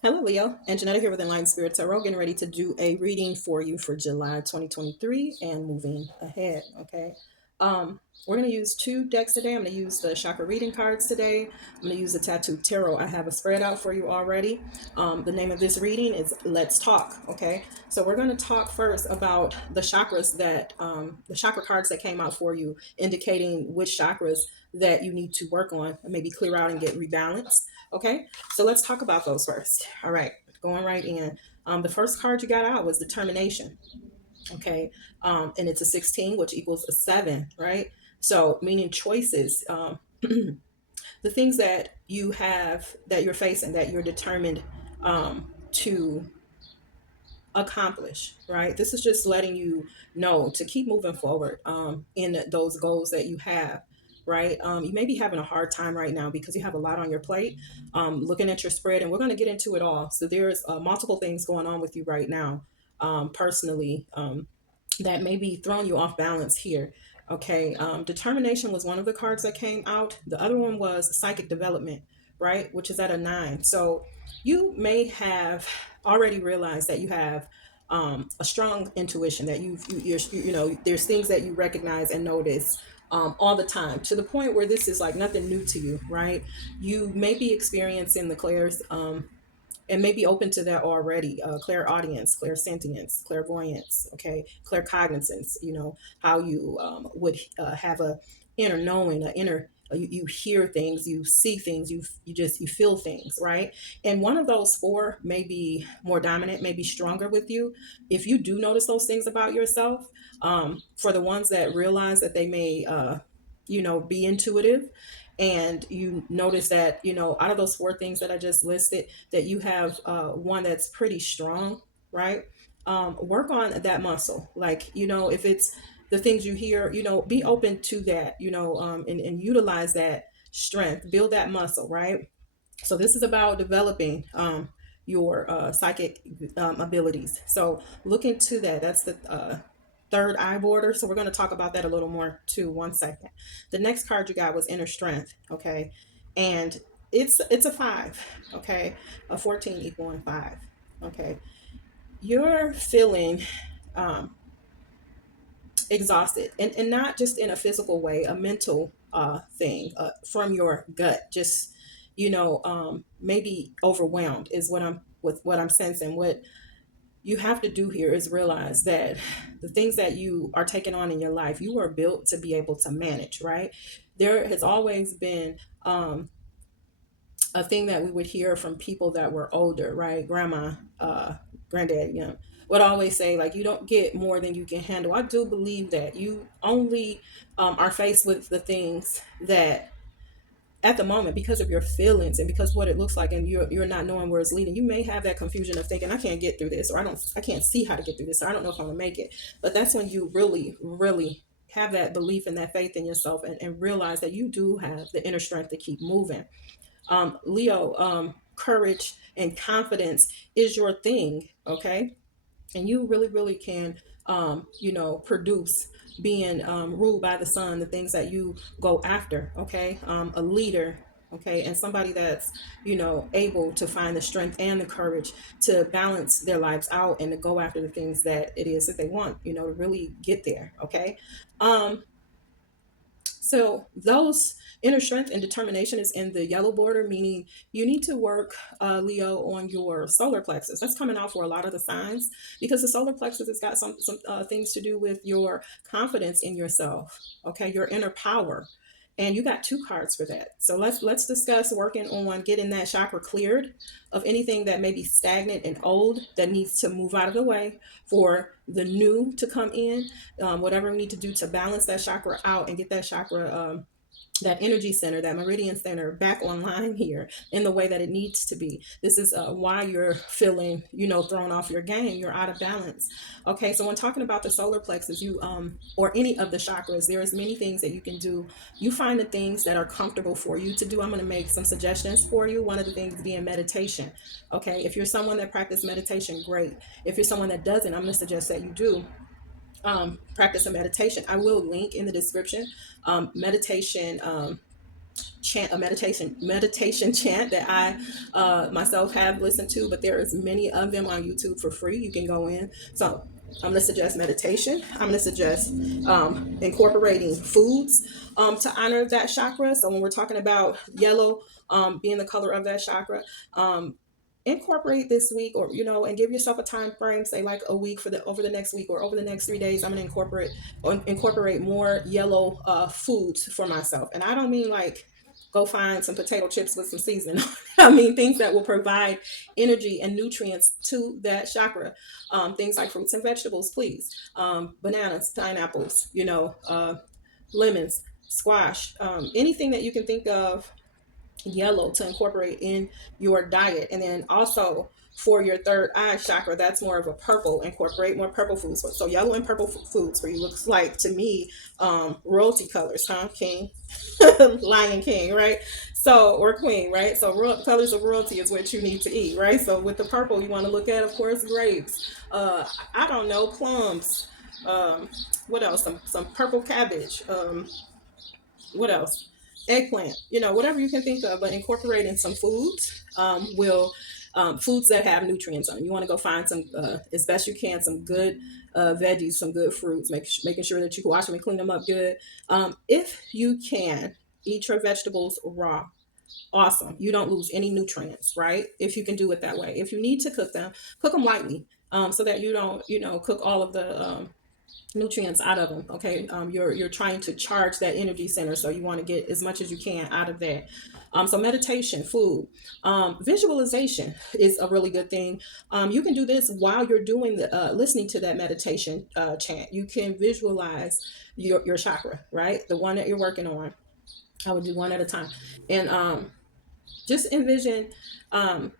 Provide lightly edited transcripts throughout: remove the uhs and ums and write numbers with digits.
Hello, Leo, and Janetta here with Enlightened Spirit Tarot, getting ready to do a reading for you for July 2023 and moving ahead. Okay. We're going to use two decks today. I'm going to use the chakra reading cards today. I'm going to use the tattooed tarot. I have a spread out for you already. The name of this reading is Let's Talk. Okay. So we're going to talk first about the chakras that, the chakra cards that came out for you, indicating which chakras that you need to work on, maybe clear out and get rebalanced. Okay. So let's talk about those first. All right, going right in. The first card you got out was determination. Okay, and it's a 16, which equals a 7, right? So meaning choices, the things that you have that you're facing that you're determined to accomplish, right? This is just letting you know to keep moving forward in those goals that you have, right? You may be having a hard time right now because you have a lot on your plate. Looking at your spread, and we're going to get into it all. So there's multiple things going on with you right now, personally, that may be throwing you off balance here. Okay, determination was one of the cards that came out. The other one was psychic development, right? Which is at a 9. So you may have already realized that you have a strong intuition, that you know, there's things that you recognize and notice all the time, to the point where this is like nothing new to you, right? You may be experiencing the clairs, and may be open to that already. Clairaudience, clairsentience, clairvoyance, okay, claircognizance. You know how you would have a inner knowing, a inner. You hear things, you see things, you feel things, right? And one of those four may be more dominant, may be stronger with you. If you do notice those things about yourself, for the ones that realize that they may, be intuitive, and you notice that, out of those four things that I just listed, that you have one that's pretty strong, right? Work on that muscle. Like, if it's the things you hear, be open to that, and utilize that strength, build that muscle, right? So this is about developing your psychic abilities. So look into that. That's the third eye border. So we're going to talk about that a little more too. One second. The next card you got was inner strength. Okay, and it's a 5. Okay, a 14 equaling 5. Okay, you're feeling um, exhausted, and not just in a physical way, a mental thing, from your gut. Just, maybe overwhelmed is what I'm sensing. What you have to do here is realize that the things that you are taking on in your life, you are built to be able to manage, right? There has always been a thing that we would hear from people that were older, right? Grandma, granddad, would always say, like, you don't get more than you can handle. I do believe that you only are faced with the things that at the moment, because of your feelings and because what it looks like, and you're not knowing where it's leading, you may have that confusion of thinking, I can't get through this, or I can't see how to get through this, or I don't know if I'm gonna make it. But that's when you really, really have that belief and that faith in yourself, and realize that you do have the inner strength to keep moving. Leo, courage and confidence is your thing, okay? And you really, really can, produce, being ruled by the sun, the things that you go after, okay? A leader, okay, and somebody that's, able to find the strength and the courage to balance their lives out and to go after the things that it is that they want, to really get there, okay? Um, so those inner strength and determination is in the yellow border, meaning you need to work, Leo, on your solar plexus. That's coming out for a lot of the signs, because the solar plexus has got some things to do with your confidence in yourself. Okay, your inner power, and you got two cards for that. So let's discuss working on getting that chakra cleared of anything that may be stagnant and old that needs to move out of the way for the new to come in. Whatever we need to do to balance that chakra out and get that chakra, that energy center, that meridian center, back online here in the way that it needs to be. This is why you're feeling, thrown off your game. You're out of balance. Okay, so when talking about the solar plexus, you or any of the chakras, there's many things that you can do. You find the things that are comfortable for you to do. I'm going to make some suggestions for you. One of the things being meditation. Okay, if you're someone that practices meditation, great. If you're someone that doesn't, I'm going to suggest that you do practice a meditation. I will link in the description meditation chant, a meditation chant that I myself have listened to, but there is many of them on YouTube for free. You can go in. So I'm going to suggest meditation. I'm going to suggest incorporating foods to honor that chakra. So when we're talking about yellow being the color of that chakra, um, incorporate this week, or and give yourself a time frame, say like a week, for the over the next week or over the next 3 days. I'm going to incorporate more yellow foods for myself. And I don't mean like go find some potato chips with some seasoning. I mean things that will provide energy and nutrients to that chakra. Things like fruits and vegetables, please. Bananas, pineapples, lemons, squash, anything that you can think of yellow to incorporate in your diet. And then also for your third eye chakra, that's more of a purple. Incorporate more purple foods. So yellow and purple foods for you looks like to me royalty colors, huh, King? Lion King, right? So, or Queen, right? So colors of royalty is what you need to eat, right? So with the purple, you want to look at, of course, grapes. I don't know, plums. Um, what else? Some purple cabbage. What else? Eggplant, whatever you can think of, but incorporating some foods will foods that have nutrients on them. You want to go find some, as best you can, some good veggies, some good fruits, making sure that you wash them and clean them up good. If you can, eat your vegetables raw. Awesome. You don't lose any nutrients, right? If you can do it that way. If you need to cook them lightly, so that you don't, cook all of the nutrients out of them. Okay, you're trying to charge that energy center, so you want to get as much as you can out of that. So meditation, food, visualization is a really good thing. You can do this while you're doing the listening to that meditation chant. You can visualize your chakra, right, the one that you're working on. I would do one at a time, and just envision um,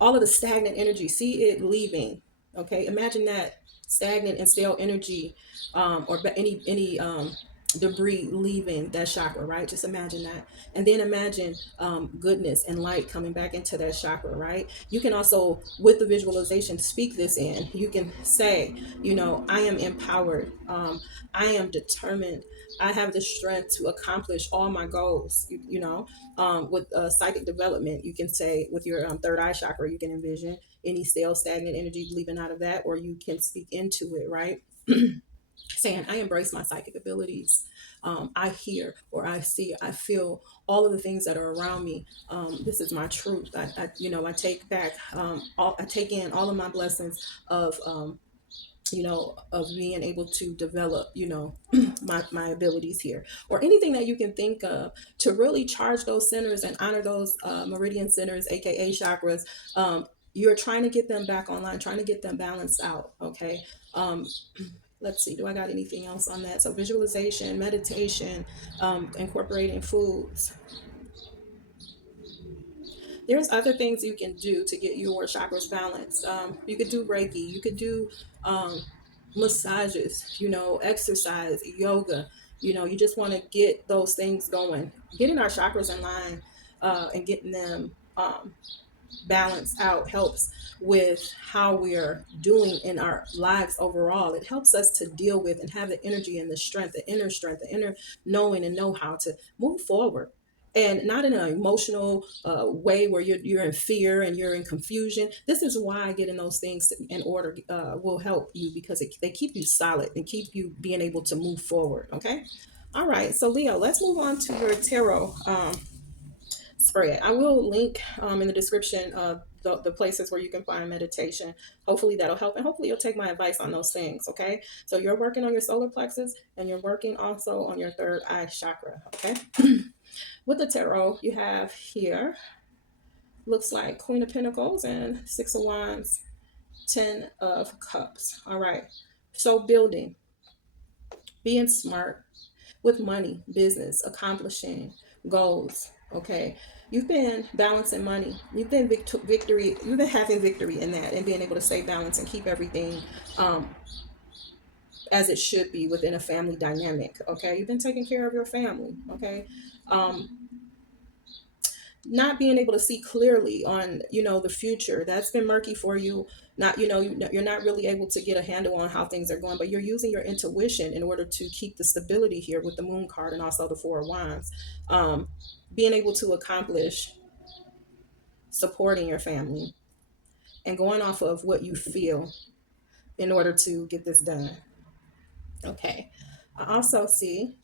all of the stagnant energy, see it leaving. Okay, imagine that stagnant and stale energy, or any debris leaving that chakra, right? Just imagine that. And then imagine goodness and light coming back into that chakra, right? You can also, with the visualization, speak this in. You can say, I am empowered, I am determined, I have the strength to accomplish all my goals. With psychic development, you can say with your third eye chakra, you can envision any stale, stagnant energy leaving out of that, or you can speak into it, right? Saying, I embrace my psychic abilities. I hear, or I see, I feel all of the things that are around me. This is my truth. I take back, I take in all of my blessings of, of being able to develop, my abilities here, or anything that you can think of to really charge those centers and honor those meridian centers, aka chakras. You're trying to get them back online, trying to get them balanced out. Okay. Um, let's see, do I got anything else on that? So visualization, meditation, incorporating foods. There's other things you can do to get your chakras balanced. You could do Reiki, you could do um, massages, exercise, yoga. You just want to get those things going, getting our chakras in line, and getting them balance out helps with how we're doing in our lives overall. It helps us to deal with and have the energy and the strength, the inner knowing and know how to move forward. And not in an emotional way where you're in fear and you're in confusion. This is why getting those things in order will help you, because they keep you solid and keep you being able to move forward. Okay. All right. So, Leo, let's move on to your tarot spread. I will link in the description the places where you can find meditation. Hopefully that'll help, and hopefully you'll take my advice on those things. Okay, so you're working on your solar plexus, and you're working also on your third eye chakra. Okay. With the tarot, you have here, looks like Queen of Pentacles and Six of Wands, Ten of Cups. All right, so building, being smart with money, business, accomplishing goals. Okay, you've been balancing money. You've been victory. You've been having victory in that, and being able to stay balanced and keep everything um, as it should be within a family dynamic. Okay, you've been taking care of your family. Okay, um, not being able to see clearly on, the future. That's been murky for you. Not, you're not really able to get a handle on how things are going, but you're using your intuition in order to keep the stability here with the moon card and also the four of wands. um, Being able to accomplish supporting your family and going off of what you feel in order to get this done. Okay. I also see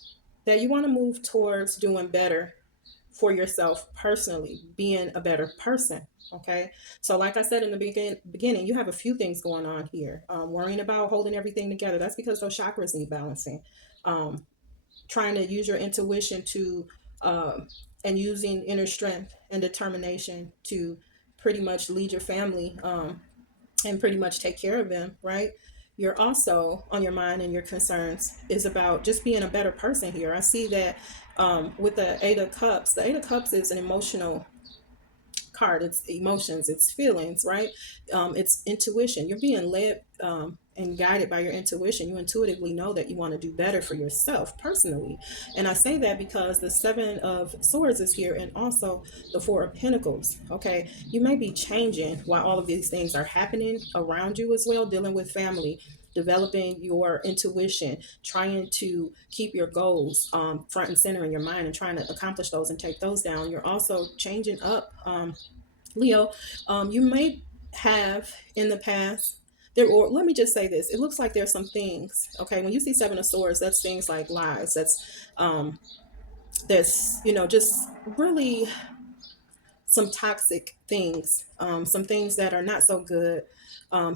that you want to move towards doing better for yourself personally, being a better person. Okay. So, like I said in the beginning, you have a few things going on here. Worrying about holding everything together. That's because those chakras need balancing. Um, Trying to use your intuition to, and using inner strength and determination to pretty much lead your family, and pretty much take care of them, right? You're also on your mind, and your concerns is about just being a better person here. I see that, with the Eight of Cups is an emotional card. It's emotions, it's feelings, right? It's intuition. You're being led, and guided by your intuition. You intuitively know that you want to do better for yourself personally. And I say that because the Seven of Swords is here, and also the Four of Pentacles. Okay. You may be changing while all of these things are happening around you as well, dealing with family, developing your intuition, trying to keep your goals, front and center in your mind, and trying to accomplish those and take those down. You're also changing up, Leo. You may have in the past there, or let me just say this: it looks like there's some things. Okay, when you see Seven of Swords, that's things like lies. That's just really some toxic things, some things that are not so good,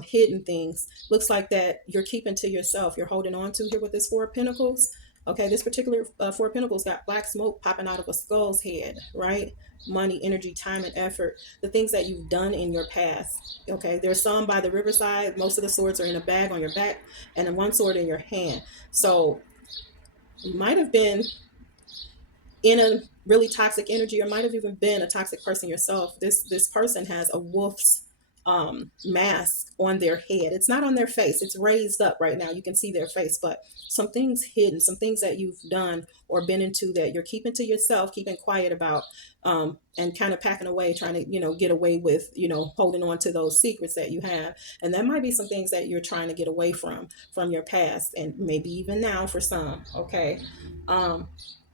hidden things. Looks like that you're keeping to yourself. You're holding on to here with this Four of Pentacles. Okay, this particular, Four of Pentacles got black smoke popping out of a skull's head, right? Money, energy, time, and effort. The things that you've done in your past. Okay, there's some by the riverside. Most of the swords are in a bag on your back, and then one sword in your hand. So you might have been in a really toxic energy, or might have even been a toxic person yourself. This person has a wolf's, mask on their head. It's not on their face, it's raised up right now, you can see their face, but some things hidden, some things that you've done or been into that you're keeping to yourself, keeping quiet about, and kind of packing away, trying to get away with, holding on to those secrets that you have. And that might be some things that you're trying to get away from your past, and maybe even now for some. Okay.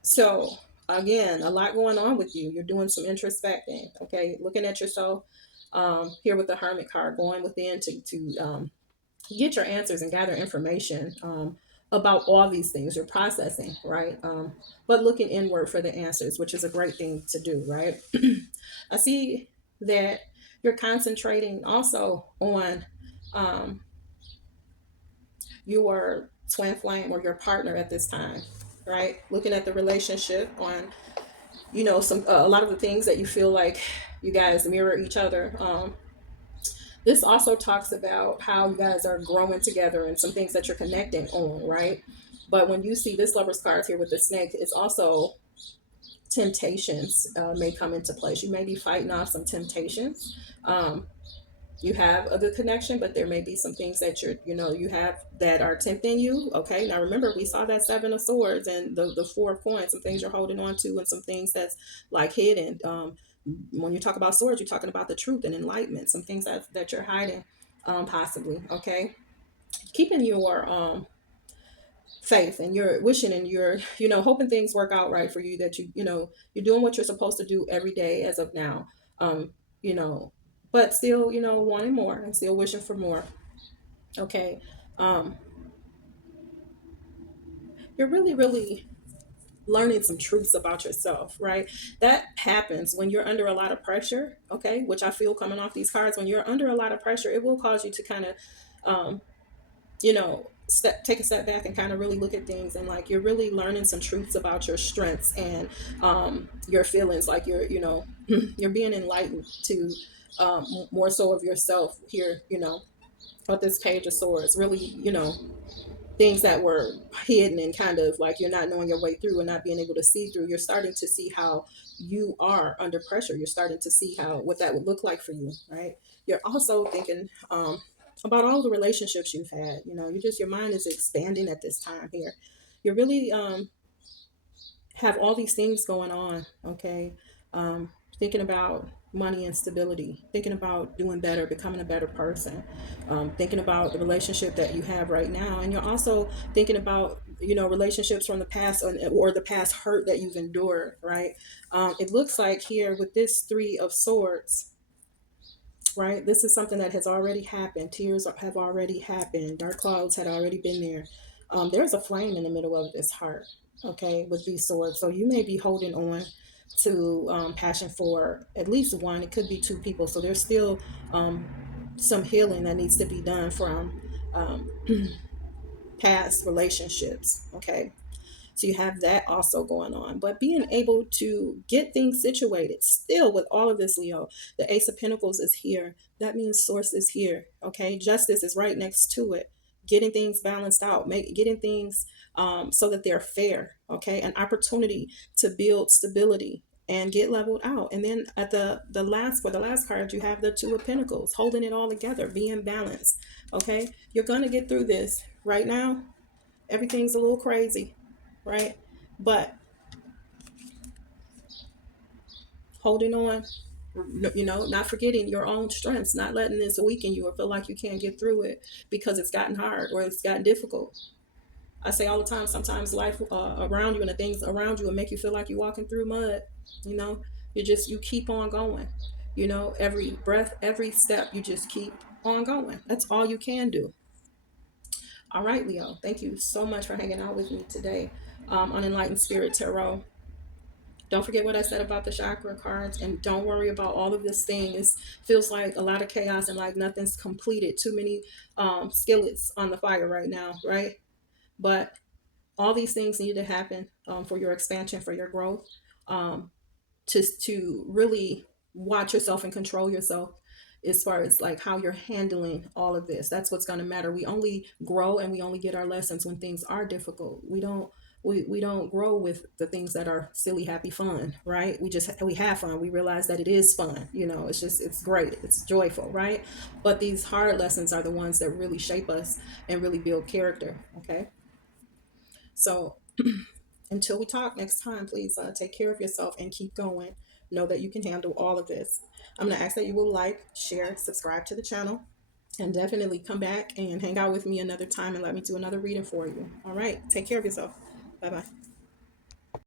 So again, a lot going on with you. You're doing some introspecting, okay, looking at yourself, here with the Hermit card, going within to get your answers and gather information, about all these things you're processing, right? But looking inward for the answers, which is a great thing to do, right? I see that you're concentrating also on, um, your twin flame or your partner at this time, right? Looking at the relationship on, some, a lot of the things that you feel like you guys mirror each other. This also talks about how you guys are growing together and some things that you're connecting on, right? But when you see this Lover's card here with the snake, it's also temptations, may come into place. You may be fighting off some temptations. Um, you have a good connection, but there may be some things that you have that are tempting you. Okay, now remember, we saw that Seven of Swords and the Four of Coins, some things you're holding on to, and some things that's like hidden. When you talk about swords, you're talking about the truth and enlightenment, some things that you're hiding, possibly. Okay, keeping your, faith, and you're wishing, and you're hoping things work out right for you, that you're doing what you're supposed to do every day as of now. um you know but still, wanting more and still wishing for more. Okay. um you're really, really learning some truths about yourself, right? That happens when you're under a lot of pressure. Okay, which I feel coming off these cards, when you're under a lot of pressure, it will cause you to kind of, take a step back and kind of really look at things, and like you're really learning some truths about your strengths and, your feelings, like you're, you're being enlightened to, more so of yourself here, with this Page of Swords, really, things that were hidden and kind of like you're not knowing your way through and not being able to see through. You're starting to see how you are under pressure. You're starting to see how, what that would look like for you, right? You're also thinking, about all the relationships you've had. Your mind is expanding at this time here. You're really, have all these things going on. Okay. thinking about money and stability, thinking about doing better, becoming a better person, thinking about the relationship that you have right now. And you're also thinking about, relationships from the past, or the past hurt that you've endured, right? It looks like here with this Three of Swords, right? This is something that has already happened. Tears have already happened. Dark clouds had already been there. There's a flame in the middle of this heart, okay, with these swords. So you may be holding on to passion for at least one. It could be two people. So there's still um, some healing that needs to be done from um, past relationships, okay? So you have that also going on. But being able to get things situated still with all of this, Leo, the Ace of Pentacles is here. That means source is here. Okay. Justice is right next to it. Getting things balanced out, getting things so that they're fair. Okay. An opportunity to build stability and get leveled out. And then at the last, for the last card, you have the Two of Pentacles, holding it all together, being balanced. Okay. You're going to get through this. Right now, everything's a little crazy, right? But holding on, not forgetting your own strengths, not letting this weaken you or feel like you can't get through it because it's gotten hard or it's gotten difficult. I say all the time, sometimes life around you and the things around you will make you feel like you're walking through mud. You know, you keep on going. Every breath, every step, you just keep on going. That's all you can do. All right, Leo, thank you so much for hanging out with me today on Enlightened Spirit Tarot. Don't forget what I said about the chakra cards, and don't worry about all of this thing. It feels like a lot of chaos and like nothing's completed. Too many skillets on the fire right now, right? But all these things need to happen for your expansion, for your growth, um, to really watch yourself and control yourself as far as like how you're handling all of this. That's what's going to matter. We only grow and we only get our lessons when things are difficult. We don't grow with the things that are silly, happy, fun, right? We have fun. We realize that it is fun. It's great, it's joyful, right? But these hard lessons are the ones that really shape us and really build character. Okay, so until we talk next time, please take care of yourself and keep going. Know that you can handle all of this. I'm going to ask that you will like, share, subscribe to the channel, and definitely come back and hang out with me another time and let me do another reading for you. All right. Take care of yourself. Bye bye.